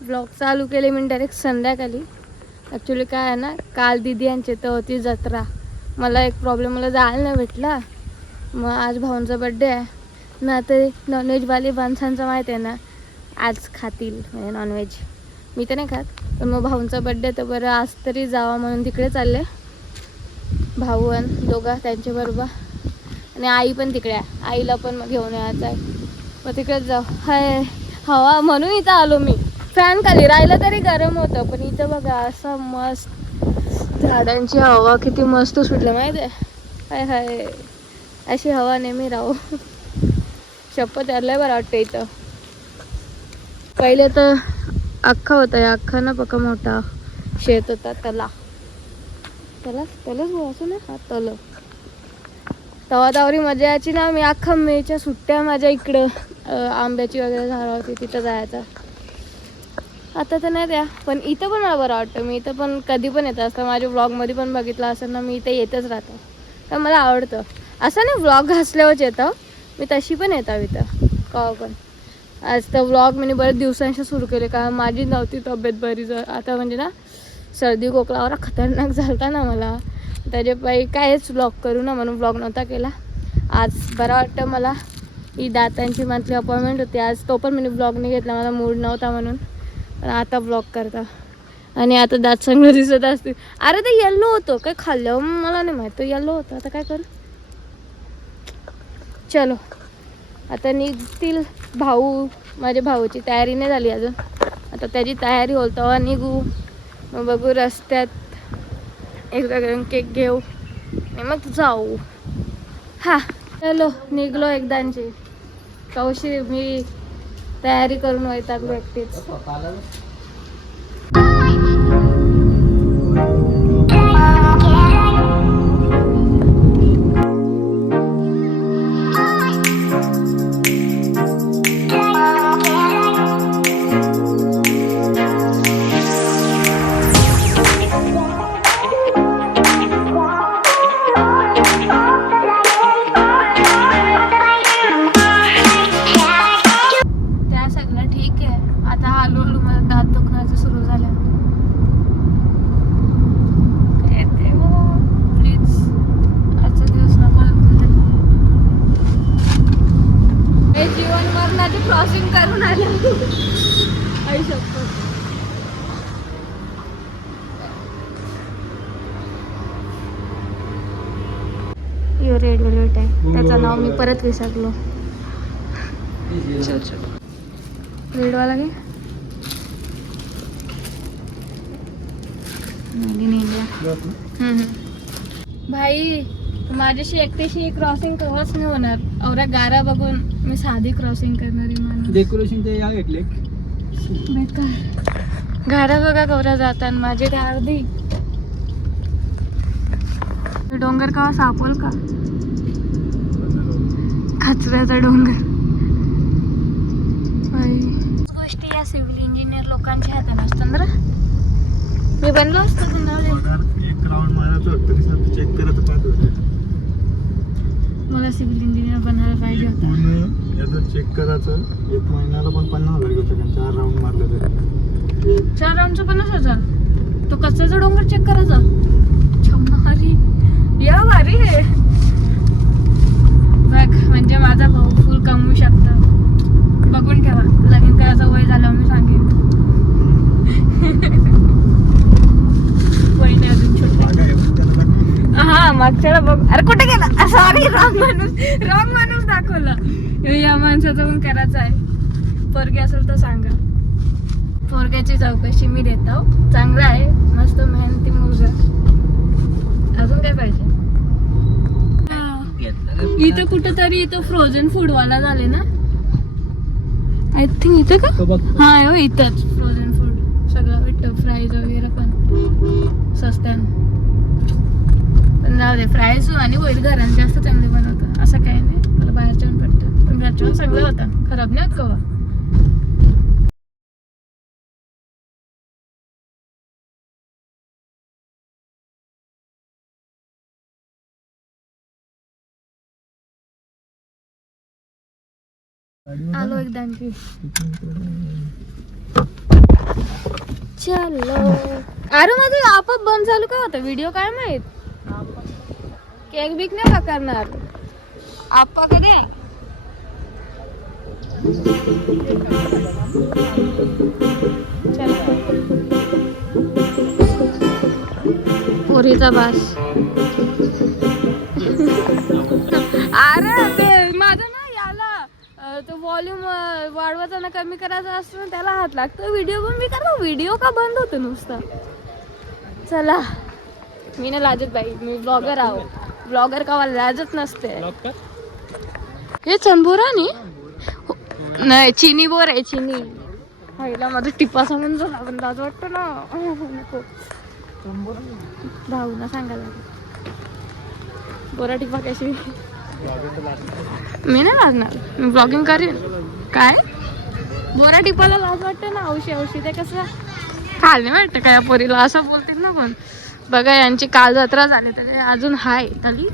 Blog चालू केले मी direct संध्याकाळी. ॲक्च्युली काय आहे ना काल दिदी यांची तर होती जत्रा. मला एक प्रॉब्लेम मला जायला नाही भेटला. मग आज भाऊंचा बड्डे आहे. ना तर नॉनव्हेजवाले माणसांचं माहीत आहे ना आज खातील म्हणजे नॉनव्हेज मी तर नाही खात पण मग भाऊंचा बड्डे तर बरं आज तरी जावा म्हणून तिकडे चालले. भाऊ आणि दोघं त्यांच्याबरोबर आणि आई पण तिकडे आहे. आईला पण मग घेऊन यायचं आहे. मग तिकडेच जाऊ. हाय हवा म्हणून इथं आलो मी. फॅन खाली राहिलं तरी गरम होतं पण इथं बघा असं मस्त झाडांची हवा किती मस्त सुटली माहिती आहे हाय हाय. अशी हवा नेहमी राहू. शपथ यायला बरं वाटतं इथं. पहिले तर अख्खा होता या अख्खा ना पक्का मोठा शेत होता तला तला तलच असू ना हा तल तवा तावरी मजा यायची ना मी अख्खा मेच्या सुट्ट्या माझ्या इकडं आंब्याची वगैरे झाडं होती तिथं जायचं. आता तर नाही द्या. पण इथं पण मला बरं वाटतं. मी इथं पण कधी पण येतं असतं. माझ्या व्लॉगमध्ये पण बघितलं असेल ना मी इथं येतच राहतो. तर मला आवडतं. असं नाही व्लॉग घासल्यावरच येतं. मी तशी पण येतं इथं. कवा पण. आज तर व्लॉग मी बऱ्याच दिवसांशी सुरू केले. कारण माझी नव्हती तब्येत बरी. जर आता म्हणजे ना सर्दी खोकलावर खतरनाक झालता ना मला. त्याच्या पायी कायच व्लॉग करू ना म्हणून व्लॉग नव्हता केला. आज बरं वाटतं मला. ही दातांची मंथली अपॉइंटमेंट होती. आज तो पण मी ब्लॉग नाही घेतला. मला मूड नव्हता म्हणून. पण आता ब्लॉक करता. आणि आता दात चांगलं दिसत असतील. अरे ते येल्लो होतो. काय खाल्लं? मला नाही माहीत. येल्लो होतं. आता काय करू? चलो. आता निघतील भाऊ. माझ्या भाऊची तयारी नाही झाली अजून. आता त्याची तयारी होईल तेव्हा निघू. मग बघू रस्त्यात एकदा केक घेऊ. आणि मग जाऊ. हा. चलो. निघलो एकदांची. कौशी मी तयारी करून वैतागलो एकटीच. रेड वेल्वेट आहे. त्याचं नाव मी परत विसरलो. रेड वाला घे. भाई माझ्याशी एकटीशी क्रॉसिंग केव्हाच नाही होणार. औरा गारा बघून मी साधी क्रॉसिंग करणारी माणूस. डेकोरेशनचे या घेतले गारा बघा गौरा जाताना. माझी ते अर्धी डोंगर का सापल का? कचऱ्याचा डोंगर. गोष्टी या सिव्हिल इंजिनियर लोकांच्या हातात असतात ना मी बनलो असतो मला सिव्हिल इंजिनियर बनायला पाहिजे होतं. चेक करायचं. एक महिन्याला पण पन्नास हजार घेऊ शकतो चार राऊंड मारले तरी. चार राऊंडचं पन्नास हजार. तो कचऱ्याचा डोंगर चेक करायचा. छम्मारी या भारी आहे बघ म्हणजे माझा भाऊ फुल कमवू शकता बघून ठेवा लगीन करायचं वय झालं मी सांगेन वय नाही अजून छोटं जागा आहे पण त्याला दाखव. मागच्याला बघ. अरे कुठे गेला? सॉरी रॉंग माणूस. रॉंग माणूस दाखवला. या माणसाचं पण करायचं आहे. पोरगी असेल तर सांगा. पोरग्याची चौकशी मी देतो चांगला आहे. मस्त मेहनती मुलगा. अजून काय पाहिजे? इथं कुठेतरी इथं फ्रोझन फूड वाला झाले ना? आय थिंक इथं का? हा हो इथंच फ्रोझन फूड सगळं भेटतं. फ्राईज वगैरे पण. स्वस्त्यान पण जाऊ दे फ्राईज आणि होईल घरात जास्त चांगले बनवतं. असं काही नाही. मला बाहेरच्या पण पडतं. पण घरच्या पण चांगलं होतं. खराब नाही होत कवा आलो एकदा की चलो. अरे माझं आपोआप बंद झालं का होतं? व्हिडिओ काय माहीत? केक बिक नाही का करणार? आप्पा कधी? पोरीचा बास. अरे ते माझं ना याला तो व्हॉल्यूम वाढवायचा ना कमी करायचा असतो ना त्याला हात लागतो. व्हिडिओ पण मी करा व्हिडिओ का बंद होतो नुसता? चला. मी ना लाजत बाई. मी ब्लॉगर आहो. ब्लॉगर का लाजत नसते. हे चंबुरा नी हो, नाही चिनी बोर आहे चिनी. हायला माझं टिप्पा सांगून पण लाज वाटतं ना. नको. भाऊ ना सांगायला बोरा टिप्पा कशी? मी नाही लागणार मी ब्लॉगिंग करीन. काय? बोरा टिपाला लाज वाटते ना औशी औशी ते कसं? नाही वाटतं काय पोरीला? असं बोलतील ना पण. बघा यांची काल जत्रा झाली तर अजून हाय. झाली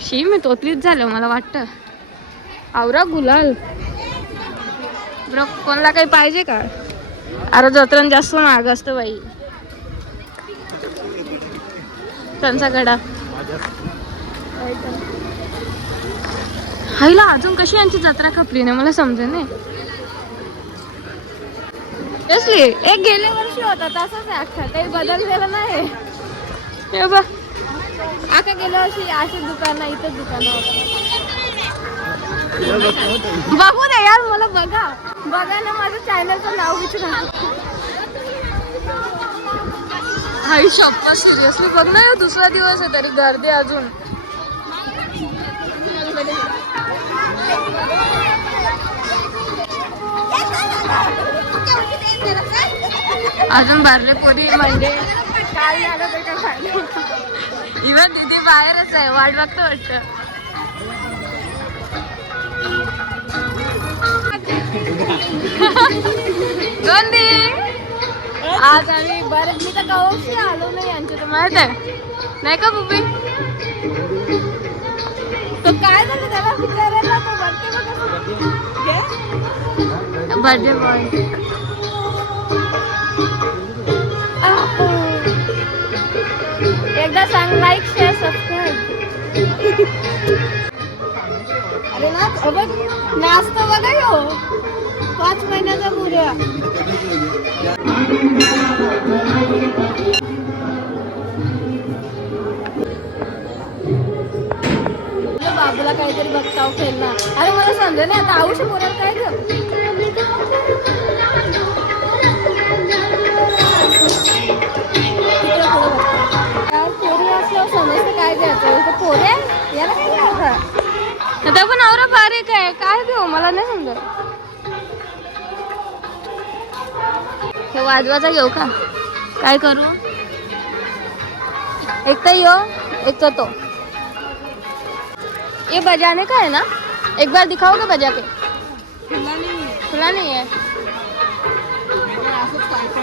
शी मी तोतलीच झालं मला वाटतं. आवरा गुलाल. बरं कोणाला काही पाहिजे का? अरे जत्रा जास्त महाग असतं बाई. त्यांचा गडा. हायला अजून कशी यांची जत्रा खपली नाही मला समजेल नाही. एक गेल्या वर्षी होता तसाच आहे अख्खा. काही बदललेलं नाही हे बघ. आता गेल्या वर्षी अशी दुकानं इथं दुकानं होतं. बघू दे यार मला बघा. बघा ना माझं चॅनलचं नाव विचारा हाई शप्पा सिरियसली बघ ना ह्यो दुसरा दिवस आहे तरी गर्दी अजून. अजून भरले पोरी म्हणजे काय झालं ते काय फायदा इव्हन दिदी बाहेरच आहे वाट बघतो वाटतं. गोंदी! आज आम्ही बरं मी तर कवशी आलो नाही यांच्या तर माहीत आहे? नाही का बुबी? तो काय झालं त्याला विचारायला? तो बर्थडे बर्थडे बॉय. एकदा सांग लाईक शेअर सबस्क्राईब अरे ना बघ नाचतो बघा यो पाच महिन्याचा मुर्या बाबूला काहीतरी बघताव खेळला अरे मला समजा नाही आता आऊश पोरात काय ग? वगैरे काय काय घेऊ मला नाही समजत. हे वाजवाचा घेऊ का? काय करू? एक तर यो एक तर तो. ये बजाने का है ना? एक बार दिखाओ क्या बजा के. खुला नहीं है.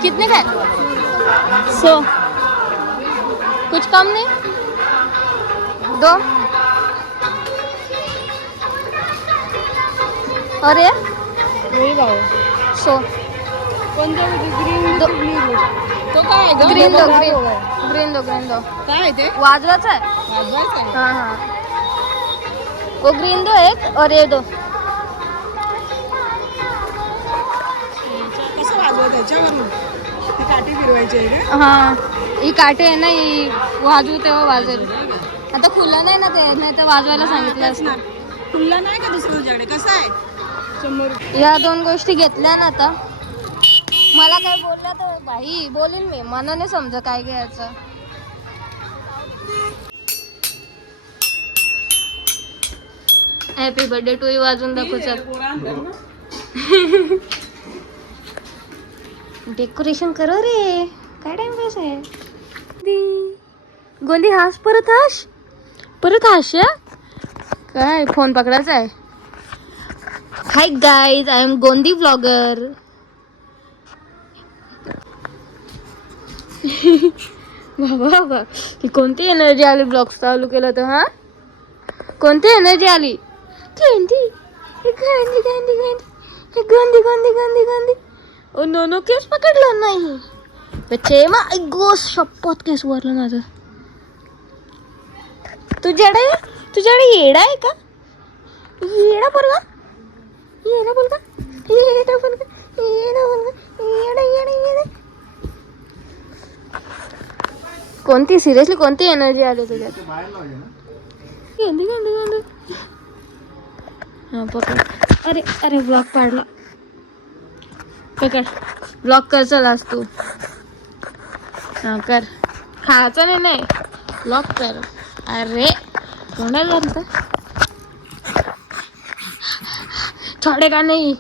कितने का है? सो. कुछ कम नहीं? दो. ये सौ. दो तो काय आहे ग? ग्रीन दो ग्रीन. ग्रीन दो ग्रीन दो. काय आहे ते? वाजवाचा वाजवायचं आहे? हाँ हाँ. वो ग्रीन दो एक और ये दो. कसं वाजवत त्याच्यावरून ती काठी फिरवायची आहे का हाँ. ही काटे आहे ना ही वाजवू तेव्हा वाजेल. आता खुला नाही ना ते नाही तर वाजवायला सांगितलं असतं. खुल्ला नाही का दुसरं तुझ्याकडे? कसं आहे. या दोन गोष्टी घेतल्या ना आता. मला काय बोललं तर भाई बोलीन मी. मनाने समजा काय घ्यायचं. हॅपी बर्थडे टू यू वाजून दाखव चल. डेकोरेशन करो रे. काय टाइमपास आहे? दी. गोंदी हास परत हास? परत हास या? काय फोन पकडायचा आहे? Hi guys I am Gondi blogger बाबा बाबा ही कोणती एनर्जी आली ब्लॉग चालू केलं तर हा? कोणती एनर्जी आली? गांधी हे गांधी गांधी गांधी हे Gandhi Gandhi Gandhi Gandhi oh no no केस पकडला नाही. बच्चे मग गोस शपथ केस वरलं माझं. तुझ्याकडे तुझ्याकडे येडा आहे का? येडा पोरगा? येडा बोलगा का बोलगा येडा बोलगा येडा येडा येडा. कोणती सिरियसली कोणती एनर्जी आली तुझ्यात? गेली गेली गेली हां पकड. अरे अरे ब्लॉक पाडला. पकड. ब्लॉक कर चलास तू. हां कर. खायचं नाही नाही. ब्लॉक कर. अरे कोणाला लागतं छोडे का नाही.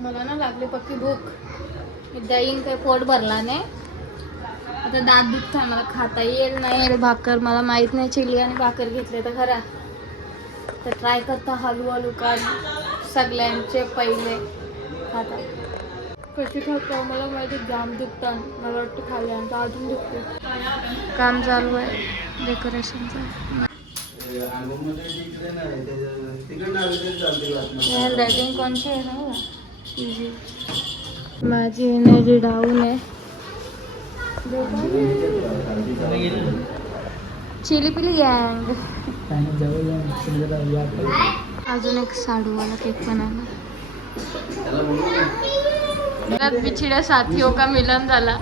मला ना लागली पक्की भूक. दहीन काही पोट भरला नाही आता दात दुखता मला खाता येईल नाही येईल भाकर मला माहीत नाही चिली आणि भाकर घेतले तर खरा. तर ट्राय करता हलू हलू का सगळ्यांचे पहिले खाता. कशी खाता मला माहिती जाम दुखतं. मला वाटतं खाल्ल्यानंतर अजून दुखते काम चालू आहे. डेकोरेशनचं हँडरायटिंग कोणची आहे ना? माझी एनर्जी डाऊन आहे. चिली पिली गँग अजून एक साडूवाला केक पण आला त्यात बिछड्या साथियों का मिलन झाला.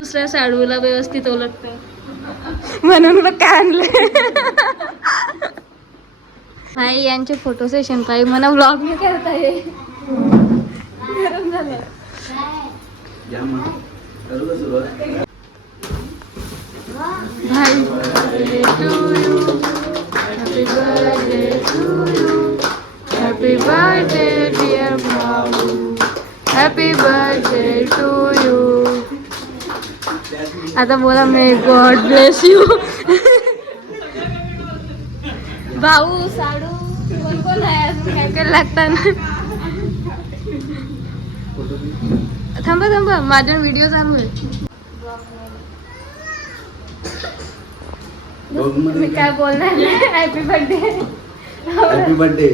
दुसऱ्या साडूला व्यवस्थित ओळखत म्हणून मग काय आणलं भाई यांचे फोटो सेशन पाहिजे मला ब्लॉग नाही करता ये. Happy birthday dear Babu. Happy birthday to you. आता बोला मे गॉड ब्लेस यू भाऊ साडू कोण कोण आहे अजून? काय काय लागतं? ना थांबा थांबा माझा व्हिडिओ चालू आहे मी काय बोलणार हॅपी बर्थडे हॅपी बर्थडे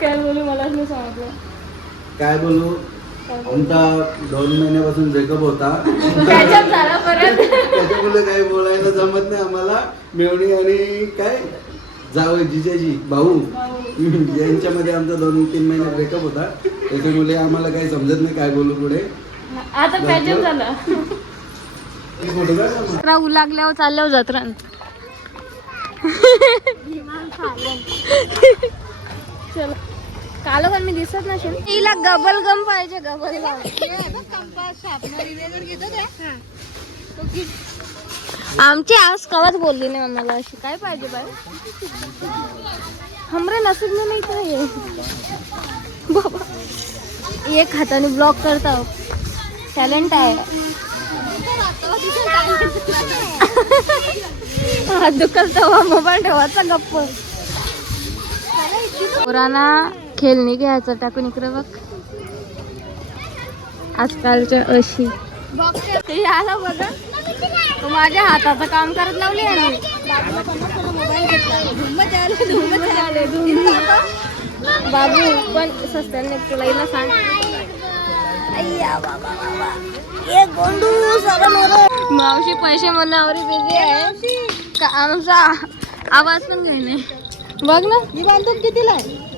काय बोलू नाही सांगितलं काय बोलू? आमचा दोन महिन्यापासून ब्रेकअप होता. त्याच्यामुळे काही बोलायला जमत नाही आम्हाला. मेवणी आणि काय? जावं जिजाजी भाऊ. यांच्यामध्ये आमचा दोन तीन महिने ब्रेकअप होता. त्याच्यामुळे आम्हाला काही समजत नाही काय बोलू पुढे. आता पॅचअप झाला. राहू लागल्यावर चालल्यावर जत्रा चलो. काल पण मी दिसत नसेल तिला गबल गम पाहिजे गबल गम. आमची आज कवाच बोलली नाही आम्हाला अशी. काय पाहिजे बाय हमरे नसीब में नाही तर हे बाबा. एक हाताने ब्लॉक करता टॅलेंट आहे. हात तेव्हा मोबाईल ठेवायचा गप्प. पुराणा खेळणी घ्यायचं टाकून इकडे बघ. आजकालच्या अशी. ते आला बघा. तो माझ्या हाताचं काम करत लावली बाबू पण स्वस्तांनी तुला सांग. अय्या बाबा बाबा. ये गोंडू मावशी पैसे म्हणण्यावर बिझी आहे. का आमचा आवाज पण घेणे बघ ना. ही बांधूक कितीला आहे?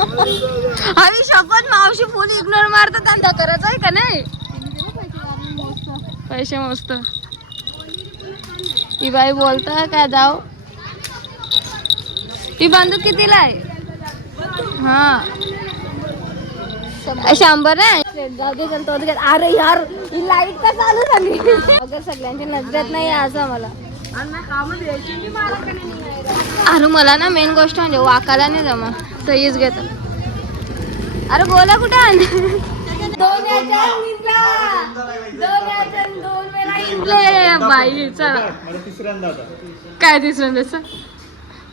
आम्ही शपथ मावशी फोन इग्नोर मारतात धंदा करायचं आहे का नाही? पैसे मस्त. ही बाई बोलता का जाऊ? ही बंदूक कितीला आहे? हा. शंभर आहे जाऊ अरे यार ही लाइट का चालू झाली? अगर सगळ्यांची नजरेत नाही आहे असं मला अरे मला ना मेन गोष्ट म्हणजे वाकायला नाही जमा तर हीच घेत अरे बोला कुठं आण. इथले. बाई चला. काय दिसून तसं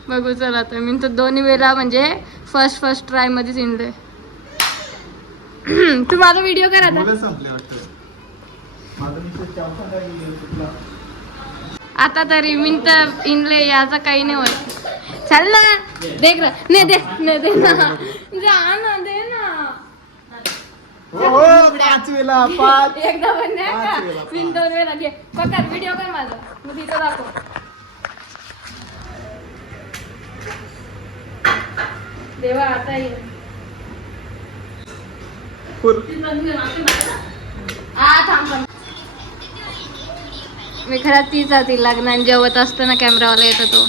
बघू चला आता. मी तर दोन्ही वेळा म्हणजे फर्स्ट फर्स्ट ट्राय मध्येच इंडले तू माझा व्हिडिओ कर आता तरी मी तर इनले याचा काही नाही होत. चल ना. देख रहा नाही दे नाही दे ना. जा ना दे ना. हो हो एकदा पण नाही का. तीन दोन वेळा घे. पकड व्हिडिओ कर माझा. मग तिथं दाखव. देवा आता ये. आ थांब. मी खरा तीच आधी लग्नान जेवत असताना कॅमेरावाला येतो तो.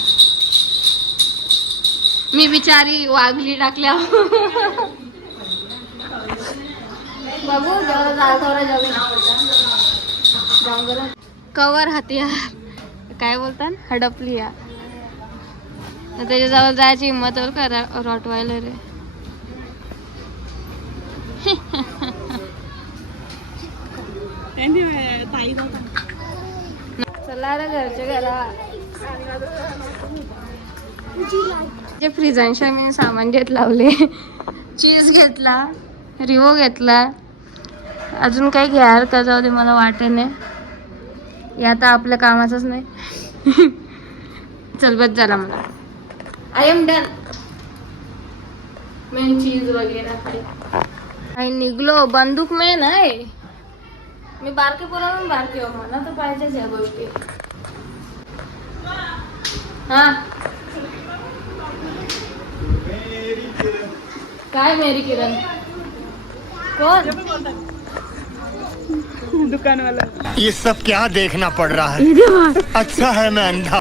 मी बिचारी वागली टाकल्या बघू जाऊन कवर हतियार काय बोलतात? हडपली या त्याच्याजवळ जायची हिंमत होईल का? रॉटवायलर रे ताई चला रे घरच्या घरा. जे फ्रीजांच्या मी सामान घेत लावले चीज घेतला रिवो घेतला. अजून काही घ्यायला का? जाऊ दे मला वाटे नाही. या आता आपल्या कामाचंच नाही. चल बस झाला मला. आय एम डन मेन चीज वगैरे. काही निघलो. बंदूक में नाही मी बारके पोरावरून बारके हो मला तर पाहिजेच या गोष्टी हा। काय मेरी किरण? कोण दुकानवाला। ये सब क्या देखना पड़ रहा है? अच्छा है मैं अंधा।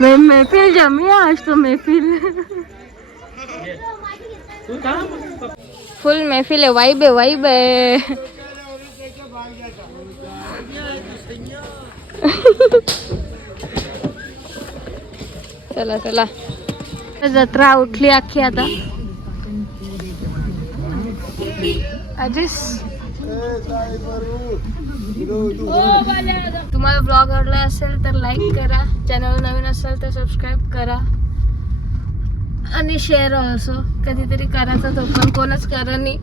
मैं महफिल जमी आज तो महफिल। फुल महफिल है वाइब है वाइब है। चला चला। जत्रा उठली अख्खी आता। अजिस तुम्हाला ब्लॉग आवडला असेल तर लाईक करा. चॅनल नवीन असेल तर सबस्क्राईब करा. आणि शेअर ऑल्सो कधीतरी करायचा तो पण. कोणच करा नाही.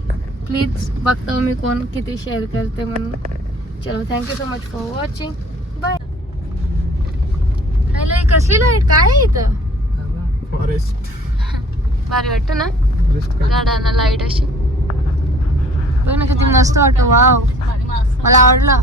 प्लीज बघतो मी कोण किती शेअर करते म्हणून. चलो thank you so much for watching bye light कसली लाइट काय आहे इथं? फॉरेस्ट भारी वाटतं ना? झाडांना लाइट अशी. बघ ना किती मस्त वाटतं. वाव मला आवडलं.